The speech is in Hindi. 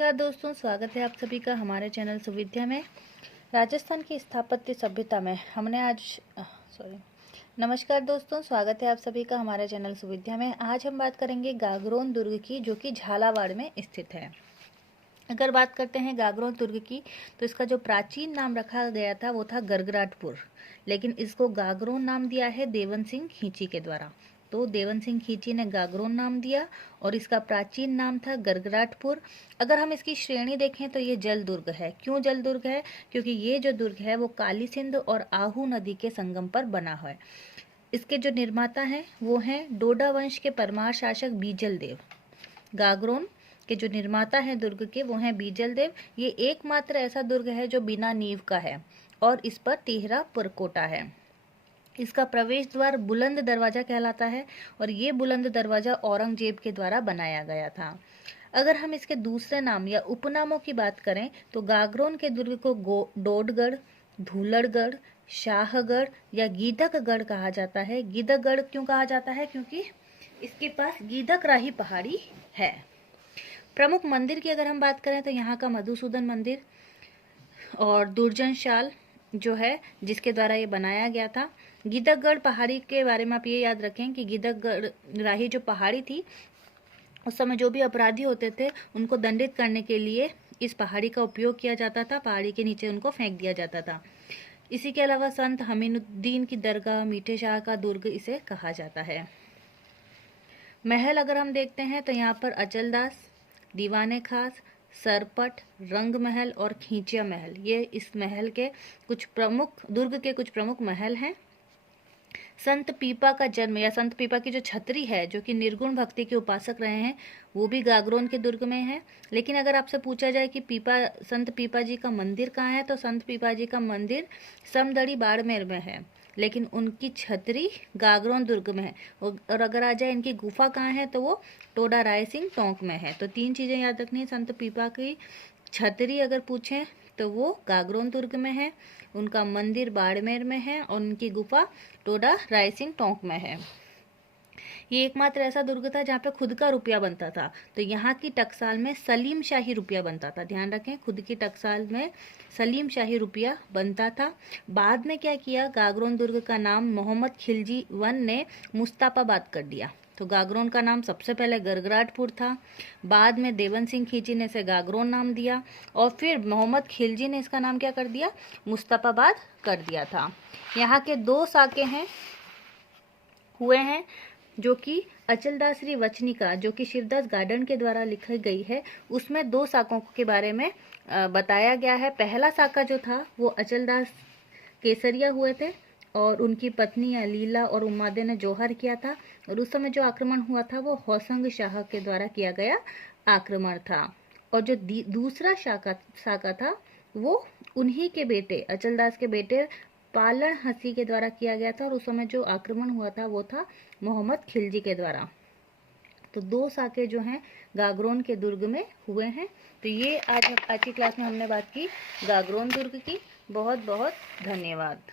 नमस्कार दोस्तों, स्वागत है आप सभी का हमारे चैनल सुविद्या में। राजस्थान की स्थापत्य सभ्यता में हमने आज नमस्कार दोस्तों, स्वागत है आप सभी का हमारे चैनल सुविद्या में। आज हम बात करेंगे गागरोन दुर्ग की, जो कि झालावाड़ में स्थित है। अगर बात करते हैं गागरोन दुर्ग की, तो इसका जो प्राचीन नाम रखा गया था वो था गरगराटपुर, लेकिन इसको गागरोन नाम दिया है देवन सिंह खींची के द्वारा। तो देवन सिंह खींची ने गागरोन नाम दिया और इसका प्राचीन नाम था गरगराटपुर। अगर हम इसकी श्रेणी देखें तो ये जल दुर्ग है। क्यों जल दुर्ग है? क्योंकि ये जो दुर्ग है वो काली सिंध और आहू नदी के संगम पर बना है। इसके जो निर्माता हैं वो हैं डोडा वंश के परमार शासक बीजल देव। गागरोन के जो निर्माता हैं दुर्ग के वो हैं बीजल देव। ये एकमात्र ऐसा दुर्ग है जो बिना नींव का है और इस पर तिहरा परकोटा है। इसका प्रवेश द्वार बुलंद दरवाजा कहलाता है और ये बुलंद दरवाजा औरंगजेब के द्वारा बनाया गया था। अगर हम इसके दूसरे नाम या उपनामों की बात करें तो गागरोन के दुर्ग को डोडगढ़, धूलड़गढ़, शाहगढ़ या गीदकगढ़ कहा जाता है। गीदकगढ़ क्यों कहा जाता है? क्योंकि इसके पास गीदकराही पहाड़ी है। प्रमुख मंदिर की अगर हम बात करें तो यहाँ का मधुसूदन मंदिर और दुर्जनशाल जो है जिसके द्वारा ये बनाया गया था। गीदकगढ़ पहाड़ी के बारे में आप ये याद रखें कि गीदकगढ़ राही जो पहाड़ी थी, उस समय जो भी अपराधी होते थे उनको दंडित करने के लिए इस पहाड़ी का उपयोग किया जाता था। पहाड़ी के नीचे उनको फेंक दिया जाता था। इसी के अलावा संत हमीनुद्दीन की दरगाह, मीठे शाह का दुर्ग इसे कहा जाता है। महल अगर हम देखते हैं तो यहाँ पर अचलदास, दीवाने खास, सरपट, रंग महल और खींचिया महल, ये इस महल के कुछ प्रमुख दुर्ग के कुछ प्रमुख महल हैं। संत पीपा का जन्म या संत पीपा की जो छतरी है, जो कि निर्गुण भक्ति के उपासक रहे हैं, वो भी गागरोन के दुर्ग में है। लेकिन अगर आपसे पूछा जाए कि संत पीपा जी का मंदिर कहाँ है, तो संत पीपा जी का मंदिर समदड़ी बाड़मेर में है, लेकिन उनकी छतरी गागरोन दुर्ग में है। और अगर आ जाए इनकी गुफा कहाँ है, तो वो टोडा रायसिंह टोंक में है। तो 3 चीज़ें याद रखनी है। संत पीपा की छतरी अगर पूछें तो वो गागरोन दुर्ग में है, उनका मंदिर बाड़मेर में है और उनकी गुफा टोडा रायसिंह टोंक में है। ये एकमात्र ऐसा दुर्ग था जहाँ पे खुद का रुपया बनता था। तो यहाँ की टकसाल में सलीम शाही रुपया बनता था। ध्यान रखें, खुद की टकसाल में सलीम शाही रुपया बनता था। बाद में क्या किया, गागरोन दुर्ग का नाम मोहम्मद खिलजी वन ने मुस्ताफाबाद कर दिया। तो गागरोन का नाम सबसे पहले गरगराटपुर था, बाद में देवन सिंह खींची ने इसे गागरोन नाम दिया और फिर मोहम्मद खिलजी ने इसका नाम क्या कर दिया, मुस्ताफाबाद कर दिया था। यहाँ के 2 साके हुए हैं जो कि अचलदासरी वचनिका, जो कि शिवदास गार्डन के द्वारा लिखी गई है, उसमें 2 साकों के बारे में बताया गया है। पहला साका जो था वो अचलदास केसरिया हुए थे और उनकी पत्नी लीला और उम्मादे ने जौहर किया था और उस समय जो आक्रमण हुआ था वो हौसंग शाह के द्वारा किया गया आक्रमण था। और जो दूसरा साका था वो उन्हीं के बेटे, अचलदास के बेटे पालन हंसी के द्वारा किया गया था और उस समय जो आक्रमण हुआ था वो था मोहम्मद खिलजी के द्वारा। तो 2 साके जो हैं गागरोन के दुर्ग में हुए हैं। तो ये आज की क्लास में हमने बात की गागरोन दुर्ग की। बहुत बहुत धन्यवाद।